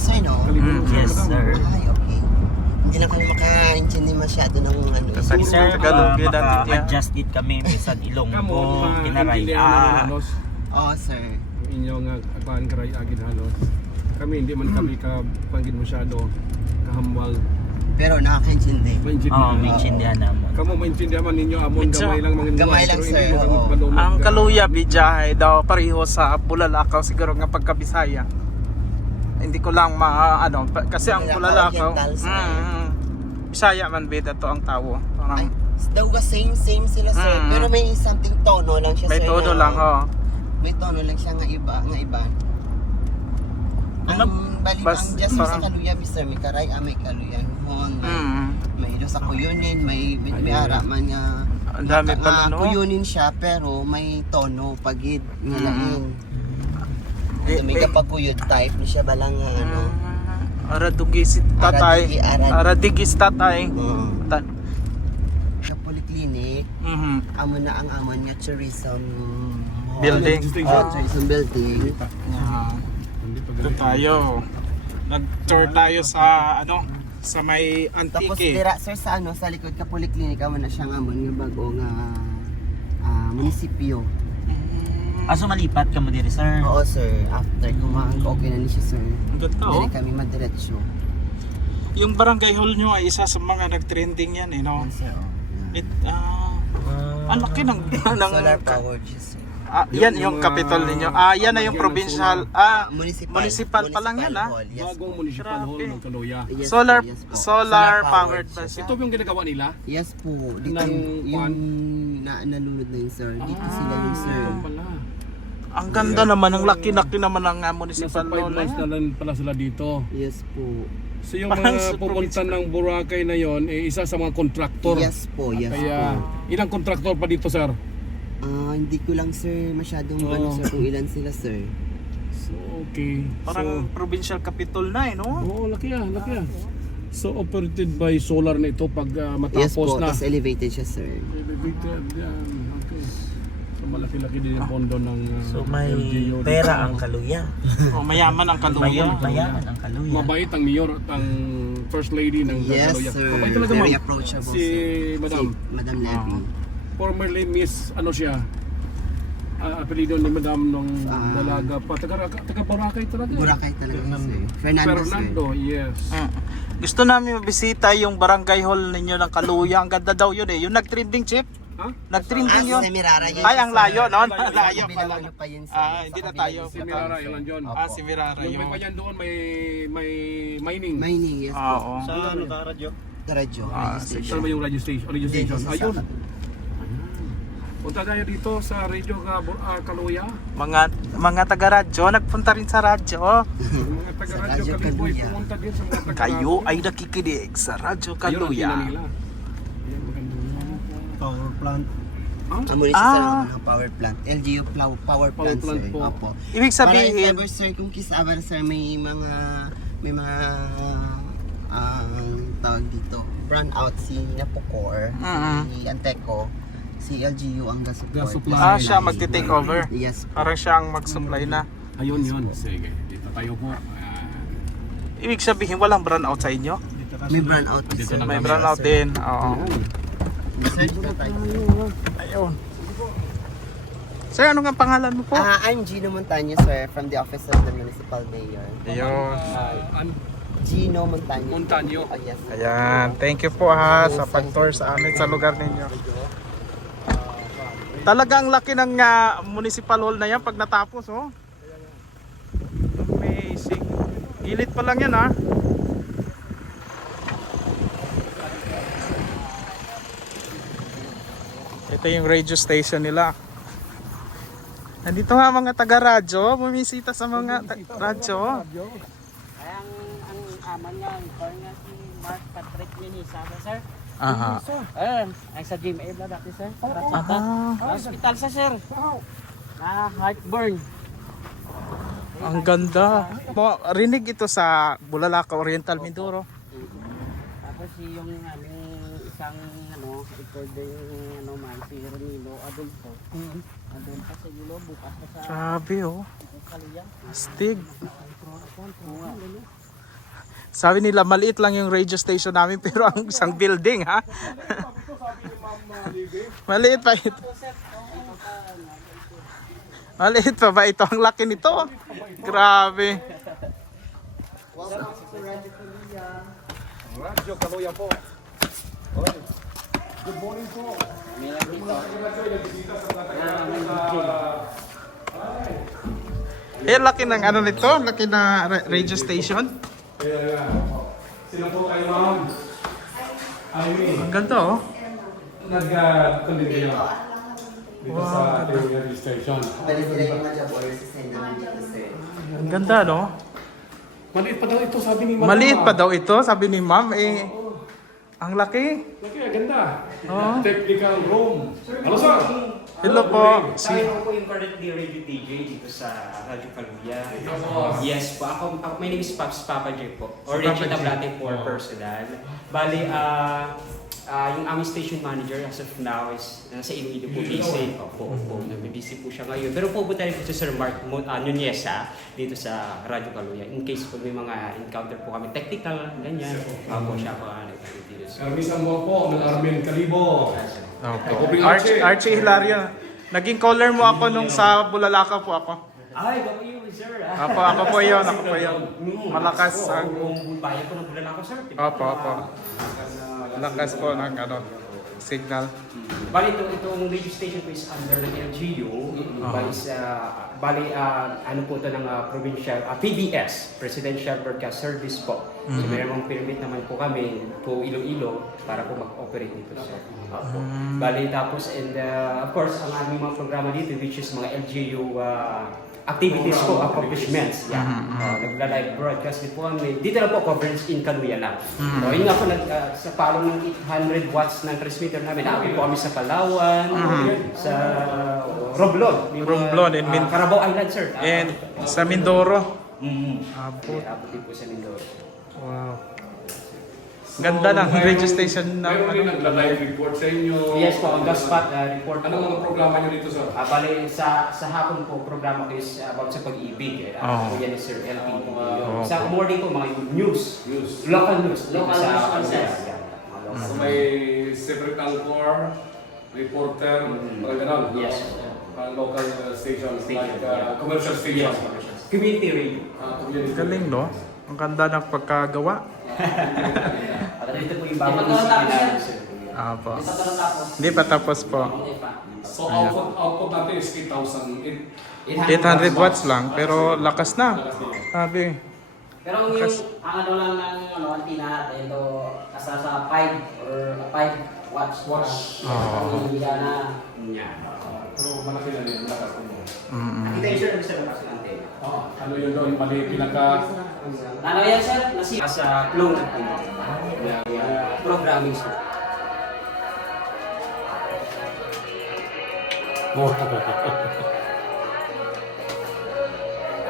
sir, no? Yes, sir. Ay, okay. Hindi lang kami maka-intindi masyado ng ano. Sir, Tagalog yun natin yan. maka-adjust it kami. Minsan Ilonggo, Kinaray. Oo, sir. Inyong akuan karay agid halos. Kami hindi man kami ka panggid masyado kahambal. Pero nakaka-intindi. Oo, maintindihan naman. Kamu maintindihan man ninyo amon Medyo gamay lang mga gamay lang, sir, oo. Ang kaluya bijahe daw pareho sa Bulalakaw siguro nga pagkabisaya. Hindi ko lang ano kasi ang Bulalakaw. Oriental, sir. Bisaya man bida to ang tawo. Ay, Parang daw ga same sila, sir. Pero may something tono lang siya, may sir. todo na- lang ho. May tono lang siya nga iba. Ang bali Bas- ang just sa parang- kaluya, sir, may karay, may kaluyan hon. May ilo sa kuyunin, may ara man nga. Ang dami pala, no? Kuyunin siya pero may tono pagid ngalain. May Eh, kapagkuyod type ni siya balang nga ano. Aradigi si tatay. Aradigi si tatay. Ta- Sa polyclinic, amo na ang amon nga tourism Building. tourism building. Ito tayo. Nag-tour tayo sa ano sa may Tapos Antique. dira sir sa ano sa likod ka polyclinic amo na siya nga amon nga bago nga munisipyo. So malipat ka mo diri, sir? Oo sir, after kumaan ko okay na ni siya sir. Ang ganda, oh. Dili kami madiretso. Yung barangay hall nyo ay isa sa mga nag-trending yan eh, no? Yan, sir. Ang laki ng Solar powered siya sir. yan yung capital ninyo. Yan na yung provincial. Municipal pa lang yan, hall, yes Bagong po. municipal hall Grabe. ng Kaluya. Yes po, Solar yes po. solar powered pa siya. siya. Ito yung ginagawa nila. Yes po. Dito Ng yung nalunod na yun sir. Dito sila yung sir. Pala. Ang ganda naman, ang laki-laki naman ng Nasa municipal 5 hall na months yan. na lang pala sila dito. Yes po. So yung Parang mga sa pupunta ng Boracay na yon, isa sa mga kontraktor. Yes po, yes Kaya po. ilang kontraktor pa dito, sir? Hindi ko lang sir masyadong ano sir kung ilan sila sir. So okay. Parang provincial capital na eh, no? Oo, laki laki So operated by solar na ito pag Yes matapos po, na. tapos elevated siya sir. Elevated yan. Okay. So malaki-laki din yung pondo ng So may LGU. pera ang Kaluya. O mayaman ang kaluya. Mayaman ang Kaluya. Mabait ang mayor at ang first lady ng Yes Kaluya. sir, Mabait talaga very ma'am. approachable Si sir. Madam. Si Madam Levy. Formerly Miss ano siya? Apelido ni Madam nung dalaga pa. Taga Boracay talaga. Boracay talaga yun, sir. Fernando sir. Fernando, yes. Gusto namin mabisita yung barangay hall ninyo ng Kaluya. Ang ganda daw yun eh. Yung nag-trending chip. Ha? Nag-trending yun. Sa Mirara yun. Ay, ang layo, no? Layo Kabilang pala. ano pa yun sir. Hindi Sa na tayo. kabilang Si Mirara, ilan yun? Si Mirara Yung yung... may payan doon, may mining. Mining, yes po. Oo. Sa ano ka, radyo? Sa radyo. Sige. Saan ba yung radio station? Radio station. Dito sa Ayun. Saka. Punta tayo dito sa Radio Kaluya. Mga taga-radyo, nagpunta rin sa radyo. Yung mga taga-radio Radyo Kaliboy, Kaluya. pumunta din sa mga taga Kayo ay nakikinig sa Radyo Kaluya. Ayan, maganda. Power plant. Amo rin siya sir ng power plant. LGU power plant plant sir. po. Opo. Ibig Para if sabihin, ever sir kung kisaba sir may mga tawag dito brand out si Napocor, si Anteco, si LGU ang gas support. Gas supply. siya magti-take over. Yes. Parang siya ang mag-supply na. Ayun yun. Sige, dito tayo po. Ibig sabihin, walang brownout sa inyo? May brand out Dito sir. lang May kami. brownout din. Oo. Sir, dito tayo. Ayun. Sir, ano nga pangalan mo po? I'm Gino Montaño sir from the office of the municipal mayor. Ayun. Gino Montaño. Montaño. Oh, yes. Ayan. Thank you po sa pag-tour sa amin sa lugar ninyo. Talagang laki ng municipal hall na yan pag natapos, oh. Amazing. Gilid pa lang yan, ha. Ito yung radio station nila. Nandito nga mga taga-radyo, bumisita sa mga radyo. Ang aman nga, ikaw nga si Mark Patrick Minisa, sir. Aha. Ay sa GMA ba dati, sir? Hospital sa sir. Heartburn. Ang ganda. Rinig ito sa Bulalakaw, Oriental Mindoro. Tapos yung aming isang recording man, si Ronilo Adolfo. Adolfo sa Gulo, bukas na sa Grabe, oh. Kaluya. Astig. Sabi nila maliit lang yung radio station namin pero ang isang building ha. Maliit pa ito. Maliit pa ba ito? Ang laki nito. Grabe. Radyo Kaluya po. Good morning po. Laki ng ano nito, laki na radio station. Sino po kayo, ma'am? Irene. Ang ganda oh. Nag-kundi kayo dito sa ating registration. Bali sila yung majabor sa sending dito, sir. Ang ganda no. Maliit pa daw ito, sabi ni Madam. Maliit pa daw ito, sabi ni ma'am ang laki. Laki, ganda. Oh. Technical room. Hello, sir. Hello po. Tayo po yung currently radio DJ dito sa Radyo Kaluya. Yes po, my name is Papa J po. Or Papa Regina J. Blate for personal. Bali, yung aming station manager as of now is nasa Iloilo po, busy. Opo, busy po siya ngayon. Pero pupunta rin po si Sir Mark Nunez dito sa Radyo Kaluya. In case po may mga encounter po kami technical, ganyan. Ako siya pa dito. Karmisan mo po ng Armin Calibo. Okay. Archie Hilario. Naging caller mo ako nung sa Bulalakaw po ako. Ay, baka yun, sir. Ako po yun. Malakas ang... Kung bayan ko ng bulan ako, sir. Opo. Malakas po ng ano, signal. Bali, itong radio station ko is under ng LGU. Bali, ano po ito ng provincial, PBS, Presidential Broadcast Service po. So, mayroong permit naman po kami po Iloilo para po mag-operate dito, sir. Bali, tapos, and of course, ang aming mga programa dito, which is mga LGU activities po, accomplishments. Nagla-live broadcast din po kami. Dito lang po, coverage in Kaluya lang. So, yun nga po, sa palong ng 800 watts ng transmitter namin, naabot po kami sa Palawan, sa Romblon. Romblon and Carabao Island, sir. And sa Mindoro. Abot din po sa Mindoro. Wow. Ganda ng radio station na Mayroon rin nagla-live report sa inyo. Yes po, on the spot report. Anong mga programa nyo dito, sir? Bali, sa hapon po, programa ko is about sa pag-ibig. Yan is Sir LP. Sa morning po, mga news. Local news. Local news. So may separate anchor, reporter, mga ganon. Yes. Local stations like commercial stations. Community radio. Community. galing no. Ang ganda ng pagkagawa. At ito po yung bagong music nila, sir. Apo. Hindi pa tapos po. So output natin is 8,000. 800 watts lang pero lakas na. Sabi. Pero yung ang ano lang ng antenna natin ito asa sa 5 or 5 watts. Oo. Hindi na Pero malaki na rin, malakas na yun. Nakita yung sir, gusto ko kasi ng tape. Ano yun doon, mali pinaka... ano yan sir? Nasi Sa clone na po. Programming sir.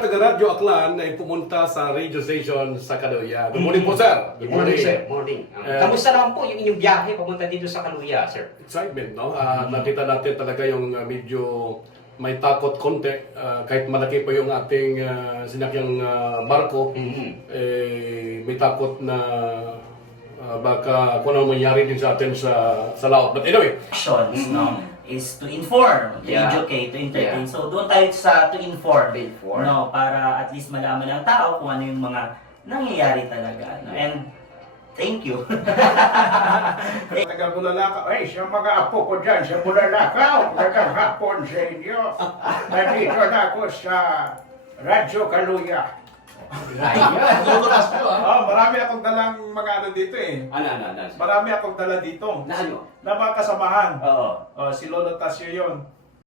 Taga-radyo Aklan ay pumunta sa radio station sa Kaluya. Good morning po, sir. Good morning, sir. Morning. Kamusta naman po yung inyong biyahe papunta dito sa Kaluya, sir? Excitement, no? Nakita natin talaga yung medyo may takot konti. Kahit malaki pa yung ating sinakyang barko, may takot na baka kung ano mangyari din sa atin sa laot. But anyway, Actions, no? Is to inform, to educate, to entertain. So doon tayo sa to inform. No, para at least malaman ng tao kung ano yung mga nangyayari talaga. No? And thank you. Taga Bulalakaw, ay sa mga apo ko dyan sa Bulalakaw, tagang hapon sa inyo. Nandito na ako sa Radyo Kaluya. Marami akong dalang mga ano dito eh. Ano? Marami akong dala dito. Na ano? Na mga kasamahan. Oo. Si Lolo Tasio yun.